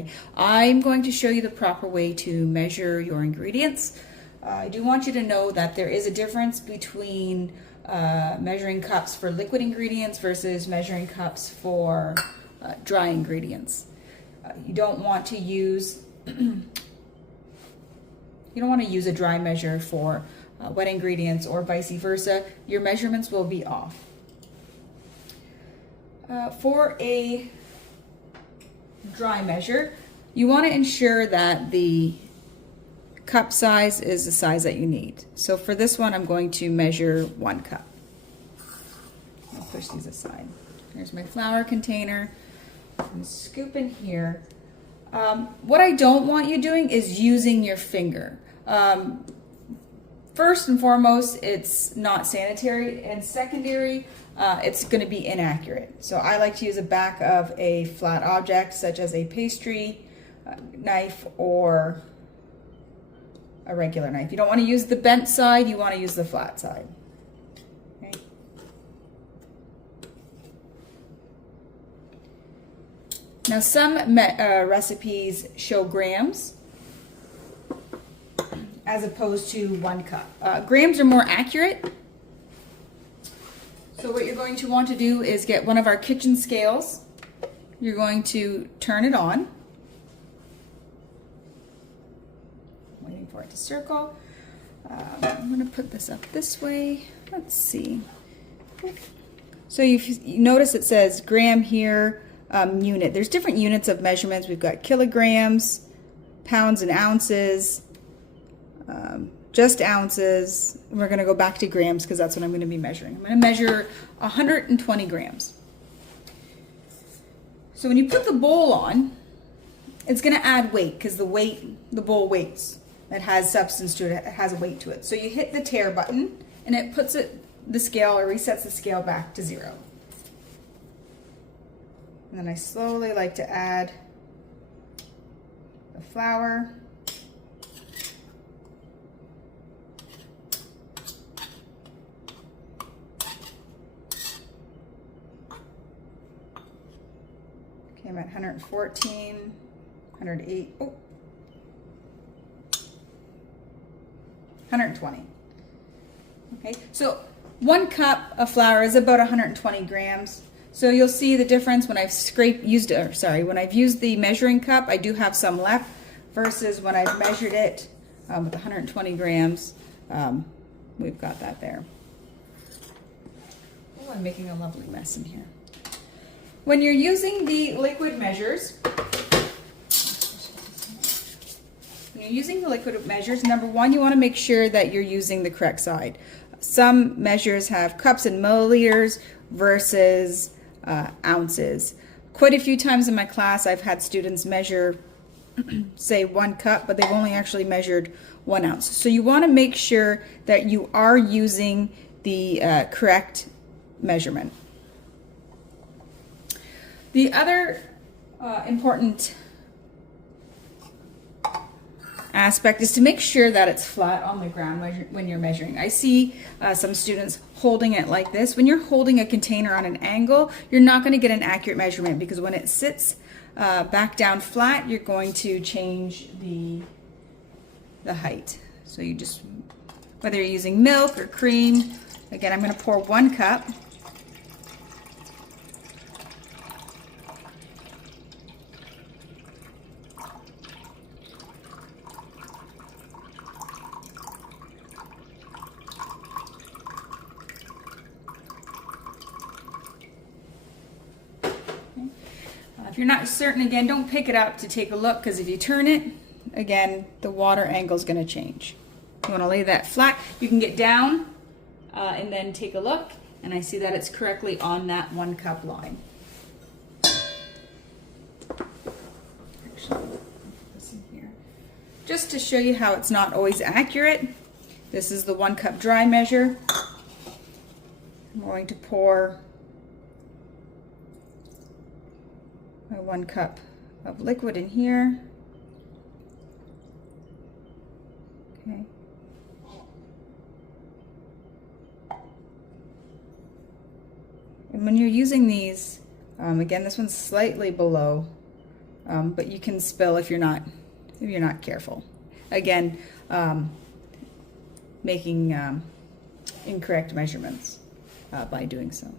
Okay, I'm going to show you the proper way to measure your ingredients. I do want you to know that there is a difference between measuring cups for liquid ingredients versus measuring cups for dry ingredients. You don't want to use a dry measure for wet ingredients or vice versa. Your measurements will be off. For a dry measure, you want to ensure that the cup size is the size that you need. So for this one, I'm going to measure 1 cup. I'll push these aside. Here's my flour container. I'm scooping here. What I don't want you doing is using your finger. First and foremost, it's not sanitary, and secondary, it's going to be inaccurate. So I like to use the back of a flat object such as a pastry knife or a regular knife. You don't want to use the bent side, you want to use the flat side. Okay. Now some recipes show grams as opposed to 1 cup. Grams are more accurate. So what you're going to want to do is get one of our kitchen scales. You're going to turn it on. Waiting for it to circle. I'm going to put this up this way. Let's see. So you notice it says gram here, unit. There's different units of measurements. We've got kilograms, pounds and ounces, just ounces. We're going to go back to grams because that's what I'm going to be measuring. I'm going to measure 120 grams. So when you put the bowl on, it's going to add weight because the bowl weights. It has substance to it. It has a weight to it. So you hit the tare button and it puts the scale or resets the scale back to 0. And then I slowly like to add the flour. Okay, I'm at 114, 108, 120. Okay, so 1 cup of flour is about 120 grams. So you'll see the difference when I've when I've used the measuring cup, I do have some left versus when I've measured it with 120 grams, we've got that there. Oh, I'm making a lovely mess in here. When you're using the liquid measures, number one, you want to make sure that you're using the correct side. Some measures have cups and milliliters versus ounces. Quite a few times in my class, I've had students measure, say 1 cup, but they've only actually measured 1 ounce. So you want to make sure that you are using the correct measurement. The other important aspect is to make sure that it's flat on the ground when you're measuring. I see some students holding it like this. When you're holding a container on an angle, you're not going to get an accurate measurement because when it sits back down flat, you're going to change the height. So you just, whether you're using milk or cream, again, I'm going to pour 1 cup. If you're not certain, again, don't pick it up to take a look because if you turn it, again, the water angle is going to change. You want to lay that flat. You can get down and then take a look, and I see that it's correctly on that 1 cup line. Actually, I'll put this in here. Just to show you how it's not always accurate, this is the 1 cup dry measure. I'm going to pour my 1 cup of liquid in here. Okay. And when you're using these, again, this one's slightly below but you can spill if you're not careful. Again, making incorrect measurements by doing so.